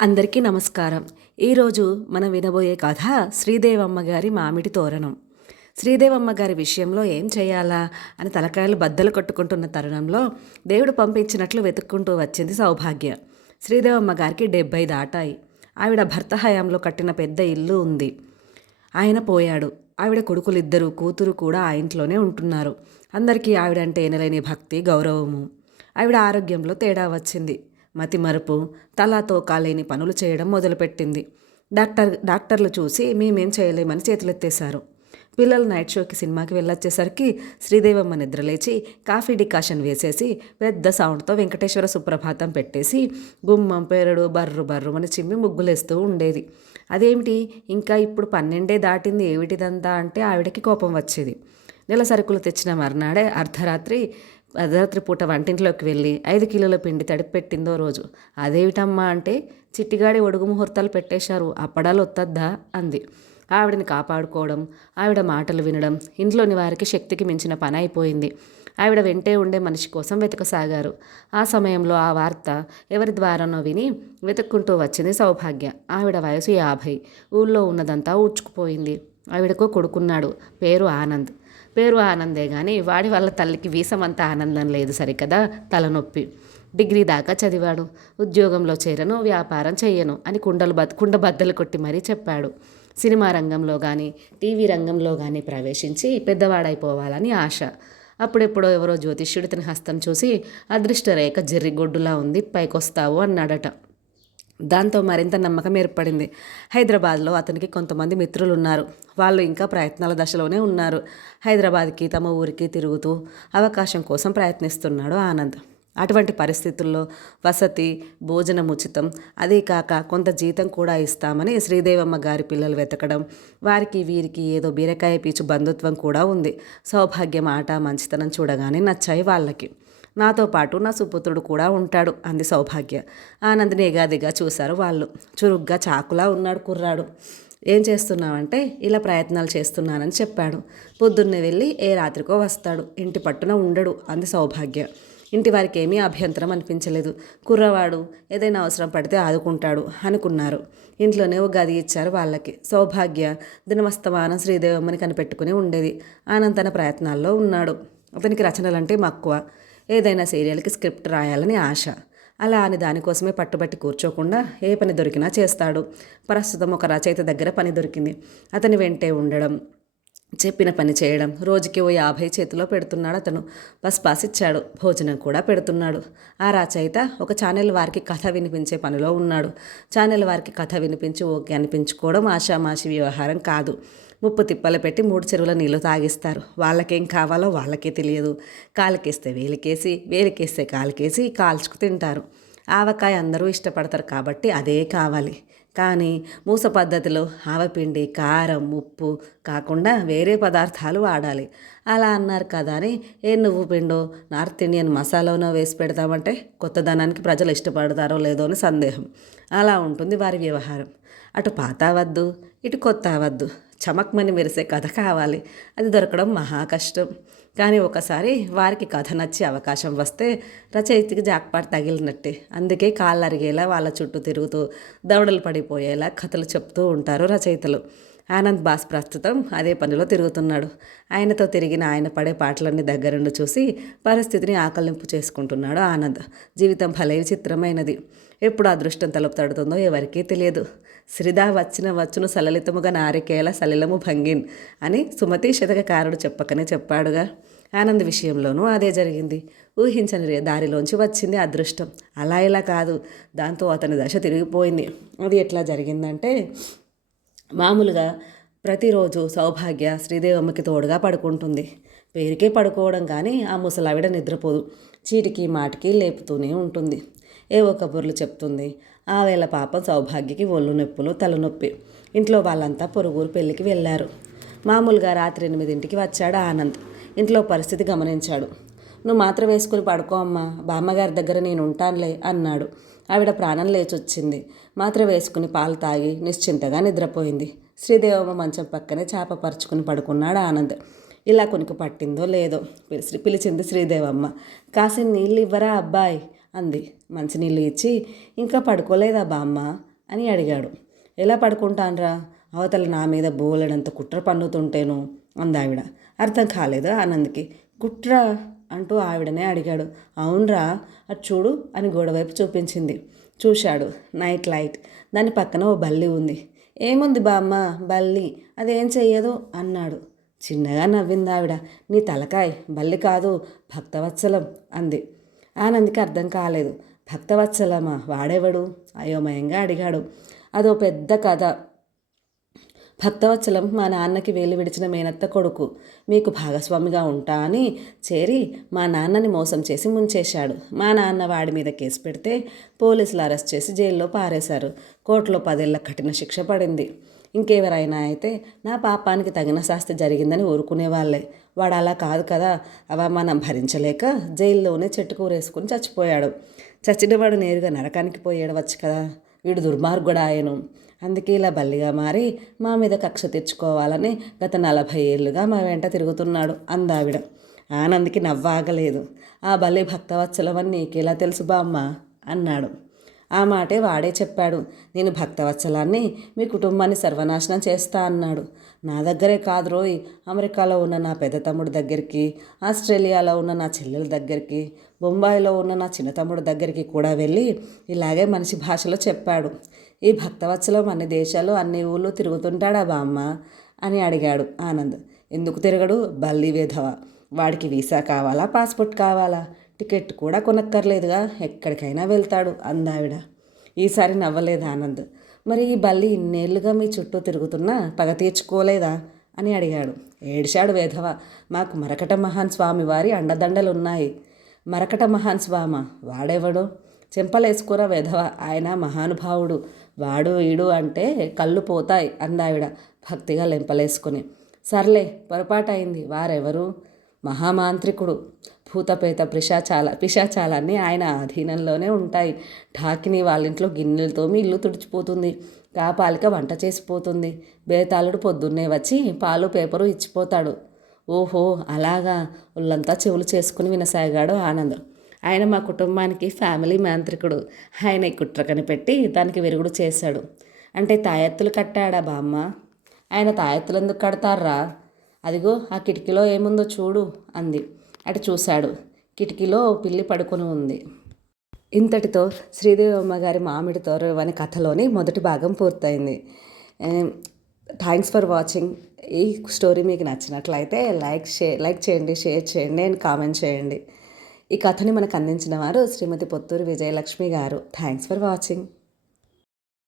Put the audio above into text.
అందరికీ నమస్కారం. ఈరోజు మనం వినబోయే కథ శ్రీదేవమ్మ గారి మామిడి తోరణం. శ్రీదేవమ్మ గారి విషయంలో ఏం చేయాలా అని తలకాయలు బద్దలు కొట్టుకుంటున్న తరుణంలో దేవుడు పంపించినట్లు వెతుక్కుంటూ వచ్చింది సౌభాగ్య. శ్రీదేవమ్మ గారికి 70 దాటాయి. ఆవిడ భర్త హయాంలో కట్టిన పెద్ద ఇల్లు ఉంది. ఆయన పోయాడు. ఆవిడ కొడుకులిద్దరూ, కూతురు కూడా ఆ ఇంట్లోనే ఉంటున్నారు. అందరికీ ఆవిడంటే ఎనలేని భక్తి, గౌరవము. ఆవిడ ఆరోగ్యంలో తేడా వచ్చింది. మతిమరుపు, తలాతో కాలేని పనులు చేయడం మొదలుపెట్టింది. డాక్టర్లు చూసి మేమేం చేయలేమని చేతులెత్తేశారు. పిల్లలు నైట్ షోకి సినిమాకి వెళ్ళొచ్చేసరికి శ్రీదేవమ్మ నిద్రలేచి కాఫీ డికాషన్ వేసేసి పెద్ద సౌండ్తో వెంకటేశ్వర సుప్రభాతం పెట్టేసి గుమ్మం పేరుడు బర్రు బర్రుమని చిమ్మి ముగ్గులేస్తూ ఉండేది. అదేమిటి ఇంకా ఇప్పుడు 12 దాటింది, ఏమిటిదంతా అంటే ఆవిడకి కోపం వచ్చేది. నెల సరుకులు తెచ్చిన మర్నాడే అర్ధరాత్రి పూట వంటింట్లోకి వెళ్ళి 5 కిలోల పిండి తడిపెట్టిందో రోజు. అదేమిటమ్మా అంటే చిట్టిగాడి ఒడుగు ముహూర్తాలు పెట్టేశారు, అప్పడాలు ఒత్తద్దా అంది. ఆవిడని కాపాడుకోవడం, ఆవిడ మాటలు వినడం ఇంట్లోని వారికి శక్తికి మించిన పని అయిపోయింది. ఆవిడ వెంటే ఉండే మనిషి కోసం వెతకసాగారు. ఆ సమయంలో ఆ వార్త ఎవరి ద్వారానో విని వెతుక్కుంటూ వచ్చింది సౌభాగ్య. ఆవిడ వయసు 50. ఊళ్ళో ఉన్నదంతా ఊడ్చుకుపోయింది. ఆవిడకు కొడుకున్నాడు, పేరు ఆనందే కానీ వాడి వాళ్ళ తల్లికి వీసమంత ఆనందం లేదు సరికదా, తలనొప్పి. డిగ్రీ దాకా చదివాడు. ఉద్యోగంలో చేరను, వ్యాపారం చెయ్యను అని కుండ బద్దలు కొట్టి మరీ చెప్పాడు. సినిమా రంగంలో కానీ టీవీ రంగంలో కానీ ప్రవేశించి పెద్దవాడైపోవాలని ఆశ. అప్పుడెప్పుడో ఎవరో జ్యోతిష్యుడి తన హస్తం చూసి అదృష్టరేఖ జెర్రిగొడ్డులా ఉంది, పైకొస్తావు అన్నాడట. దాంతో మరింత నమ్మకం ఏర్పడింది. హైదరాబాద్లో అతనికి కొంతమంది మిత్రులు ఉన్నారు. వాళ్ళు ఇంకా ప్రయత్నాల దశలోనే ఉన్నారు. హైదరాబాద్కి తమ ఊరికి తిరుగుతూ అవకాశం కోసం ప్రయత్నిస్తున్నాడు ఆనంద్. అటువంటి పరిస్థితుల్లో వసతి, భోజనం ఉచితం, అదే కాక కొంత జీతం కూడా ఇస్తామని శ్రీదేవమ్మ గారి పిల్లలు వెతకడం, వారికి వీరికి ఏదో బీరకాయ పీచు బంధుత్వం కూడా ఉంది. సౌభాగ్యం, ఆట, మంచితనం చూడగానే నచ్చాయి వాళ్ళకి. నాతో పాటు నా సుపుత్రుడు కూడా ఉంటాడు అంది సౌభాగ్య. ఆనంద్ని ఎగాదిగా చూశారు వాళ్ళు. చురుగ్గా చాకులా ఉన్నాడు కుర్రాడు. ఏం చేస్తున్నావంటే ఇలా ప్రయత్నాలు చేస్తున్నానని చెప్పాడు. పొద్దున్నే వెళ్ళి ఏ రాత్రికో వస్తాడు, ఇంటి పట్టున ఉండడు అంది సౌభాగ్య. ఇంటి వారికి ఏమీ అభ్యంతరం అనిపించలేదు. కుర్రవాడు ఏదైనా అవసరం పడితే ఆదుకుంటాడు అనుకున్నారు. ఇంట్లోనే ఓ గది ఇచ్చారు వాళ్ళకి. సౌభాగ్య దినమస్తమానం శ్రీదేవమ్మని కనిపెట్టుకుని ఉండేది. ఆనంద్ తన ప్రయత్నాల్లో ఉన్నాడు. అతనికి రచనలంటే మక్కువ. ఏదైనా సీరియల్కి స్క్రిప్ట్ రాయాలని ఆశ. అలా అని దానికోసమే పట్టుబట్టి కూర్చోకుండా ఏ పని దొరికినా చేస్తాడు. ప్రస్తుతం ఒక రచయిత దగ్గర పని దొరికింది. అతని వెంటే ఉండడం, చెప్పిన పని చేయడం. రోజుకి ఓ 50 చేతిలో పెడుతున్నాడు అతను. పసిచ్చాడు, భోజనం కూడా పెడుతున్నాడు. ఆ రచయిత ఒక ఛానల్ వారికి కథ వినిపించే పనిలో ఉన్నాడు. ఛానల్ వారికి కథ వినిపించి ఓకే అనిపించుకోవడం ఆషామాషి వ్యవహారం కాదు. ముప్పు తిప్పలు పెట్టి 3 చెరువుల నీళ్లు తాగిస్తారు. వాళ్ళకేం కావాలో వాళ్ళకే తెలియదు. కాలుకేస్తే వేలికేసి, వేలికేస్తే కాలుకేసి కాల్చుకు తింటారు. ఆవకాయ అందరూ ఇష్టపడతారు కాబట్టి అదే కావాలి. కానీ మూస పద్ధతిలో ఆవపిండి, కారం, ఉప్పు కాకుండా వేరే పదార్థాలు వాడాలి. అలా అన్నారు కదా అని నువ్వు పిండో నార్త్ ఇండియన్ మసాలానో వేసి పెడతామంటే కొత్తదనానికి ప్రజలు ఇష్టపడతారో లేదో అని సందేహం. అలా ఉంటుంది వారి వ్యవహారం. అటు పాత అవద్దు, ఇటు కొత్త అవద్దు, చమక్మని మెరిసే కథ కావాలి. అది దొరకడం మహా కష్టం. కానీ ఒకసారి వారికి కథ నచ్చి అవకాశం వస్తే రచయితకి జాక్పాట్ తగిలినట్టే. అందుకే కాళ్ళు అరిగేలా వాళ్ళ చుట్టూ తిరుగుతూ దవడలు పడిపోయేలా కథలు చెప్తూ ఉంటారు రచయితలు. ఆనంద్ బాస్ ప్రస్తుతం అదే పనిలో తిరుగుతున్నాడు. ఆయనతో తిరిగిన ఆయన పడే పాటలన్నీ దగ్గరుండి చూసి పరిస్థితిని ఆకలింపు చేసుకుంటున్నాడు ఆనంద్. జీవితం భలే విచిత్రమైనది. ఎప్పుడు అదృష్టం తలుపు తడుతుందో ఎవరికీ తెలియదు. శ్రీదా వచ్చును సలలితముగా నారికేల సలిలము భంగిన్ అని సుమతి శతకకారుడు చెప్పకనే చెప్పాడుగా. ఆనంద్ విషయంలోనూ అదే జరిగింది. ఊహించని దారిలోంచి వచ్చింది అదృష్టం. అలా ఇలా కాదు, దాంతో అతని దశ తిరిగిపోయింది. అది ఎట్లా జరిగిందంటే, మామూలుగా ప్రతిరోజు సౌభాగ్య శ్రీదేవమ్మకి తోడుగా పడుకుంటుంది. పేరుకే పడుకోవడం కానీ ఆ ముసలావిడ నిద్రపోదు. చీటికి మాటికి లేపుతూనే ఉంటుంది. ఏవో కబుర్లు చెప్తుంది. ఆ వేళ పాపం సౌభాగ్యకి ఒళ్ళు నొప్పులు, తలనొప్పి. ఇంట్లో వాళ్ళంతా పొరుగురు పెళ్ళికి వెళ్ళారు. మామూలుగా రాత్రి 8ంటికి వచ్చాడు ఆనంద్. ఇంట్లో పరిస్థితి గమనించాడు. నువ్వు మాత్ర వేసుకుని పడుకో అమ్మా, బామ్మగారి దగ్గర నేను ఉంటానులే అన్నాడు. ఆవిడ ప్రాణం లేచొచ్చింది. మాత్ర వేసుకుని పాలు తాగి నిశ్చింతగా నిద్రపోయింది. శ్రీదేవమ్మ మంచం పక్కనే చాప పరుచుకుని పడుకున్నాడు ఆనంద్. ఇలా కొనుక్కు పట్టిందో లేదో పిలిచింది శ్రీదేవమ్మ. కాసిన నీళ్ళు ఇవ్వరా అబ్బాయి అంది. మంచినీళ్ళు ఇచ్చి, ఇంకా పడుకోలేదా బామ్మ అని అడిగాడు. ఎలా పడుకుంటాన్రా, అవతల నా మీద బోలెడంత కుట్ర పన్నుతుంటేను అందావిడ. అర్థం కాలేదు ఆనంద్కి. కుట్ర అంటూ ఆవిడనే అడిగాడు. అవునరా, అటు చూడు అని గోడవైపు చూపించింది. చూశాడు. నైట్ లైట్, దాని పక్కన ఓ బల్లి ఉంది. ఏముంది బామ్మ బల్లి, అదేం చెయ్యదు అన్నాడు. చిన్నగా నవ్వింది ఆవిడ. నీ తలకాయ్, బల్లి కాదు భక్తవత్సలం అంది. ఆనంద్కి అర్థం కాలేదు. భక్తవత్సలమా, వాడేవాడు అయోమయంగా అడిగాడు. అదో పెద్ద కథ. భక్తవత్సలం మా నాన్నకి వేలు విడిచిన మేనత్త కొడుకు. మీకు భాగస్వామిగా ఉంటా అని చేరి మా నాన్నని మోసం చేసి ముంచేశాడు. మా నాన్న వాడి మీద కేసు పెడితే పోలీసులు అరెస్ట్ చేసి జైల్లో పారేశారు. కోర్టులో 10 ఏళ్ల కఠిన శిక్ష పడింది. ఇంకెవరైనా అయితే నా పాపానికి తగిన శాస్తి జరిగిందని ఊరుకునేవాళ్ళే. వాడు అలా కాదు కదా, అవమానం భరించలేక జైల్లోనే చెట్టుకూరేసుకుని చచ్చిపోయాడు. చచ్చినవాడు నేరుగా నరకానికి పోయేడవచ్చు కదా. వీడు దుర్మార్గుడు ఆయను. అందుకే ఇలా బల్లిగా మారి మా మీద కక్ష తెచ్చుకోవాలని గత 40 ఏళ్ళుగా మా వెంట తిరుగుతున్నాడు అందావిడ. ఆనంద్కి నవ్వాగలేదు. ఆ బల్లి భక్తవత్సలమని నీకెలా తెలుసు బామ్మ అన్నాడు. ఆ మాటే వాడే చెప్పాడు. నేను భక్తవత్సలాన్ని మీ కుటుంబాన్ని సర్వనాశనం చేస్తా అన్నాడు. నా దగ్గరే కాదు రోయ్, అమెరికాలో ఉన్న నా పెద్ద తమ్ముడి దగ్గరికి, ఆస్ట్రేలియాలో ఉన్న నా చెల్లెల దగ్గరికి, బొంబాయిలో ఉన్న నా చిన్న తమ్ముడి దగ్గరికి కూడా వెళ్ళి ఇలాగే మనిషి భాషలో చెప్పాడు. ఈ భక్తవత్సలం అన్ని దేశాలు అన్ని ఊళ్ళు తిరుగుతుంటాడా బామ్మ అని అడిగాడు ఆనంద్. ఎందుకు తిరగడు, బల్లి వేధవ. వాడికి వీసా కావాలా, పాస్పోర్ట్ కావాలా, టికెట్ కూడా కొనక్కర్లేదుగా, ఎక్కడికైనా వెళ్తాడు అందావిడ. ఈసారి నవ్వలేదు ఆనంద్. మరి ఈ బల్లి ఇన్నేళ్లుగా మీ చుట్టూ తిరుగుతున్నా పగ తీర్చుకోలేదా అని అడిగాడు. ఏడిశాడు వేధవ. మాకు మరకట మహాన్ స్వామి వారి అండదండలున్నాయి. మరకట మహాన్ స్వామ, వాడెవడు? చెంపలేసుకోరా వేధవ, ఆయన మహానుభావుడు. వాడు వీడు అంటే కళ్ళు పోతాయి అందావిడ భక్తిగా లెంపలేసుకుని. సర్లే, పొరపాటైంది. వారెవరు? మహామాంత్రికుడు. భూతపేత పిశాచాలన్నీ ఆయన అధీనంలోనే ఉంటాయి. ఢాకిని వాళ్ళింట్లో గిన్నెలతో మీ ఇల్లు తుడిచిపోతుంది. కాపాలిక వంట చేసిపోతుంది. బేతాళుడు పొద్దున్నే వచ్చి పాలు పేపరు ఇచ్చిపోతాడు. ఓహో అలాగా, ఒళ్ళంతా చెవులు చేసుకుని వినసాగాడు ఆనంద్. ఆయన మా కుటుంబానికి ఫ్యామిలీ మాంత్రికుడు. ఆయన ఈ కుట్ర కనిపెట్టి దానికి విరుగుడు చేశాడు. అంటే తాయెత్తులు కట్టాడా బామ్మ? ఆయన తాయెత్తులు ఎందుకు కడతారా? అదిగో ఆ కిటికీలో ఏముందో చూడు అంది. అటు చూశాడు. కిటికీలో పిల్లి పడుకొని ఉంది. ఇంతటితో శ్రీదేవి అమ్మగారి మామిడి తోరణం అనే కథలోని మొదటి భాగం పూర్తయింది. Thanks for watching. ఈ స్టోరీ మీకు నచ్చినట్లయితే లైక్ చేయండి, షేర్ చేయండి అండ్ కామెంట్ చేయండి. ఈ కథని మనకు అందించిన వారు శ్రీమతి పొత్తూరు విజయలక్ష్మి గారు. Thanks for watching.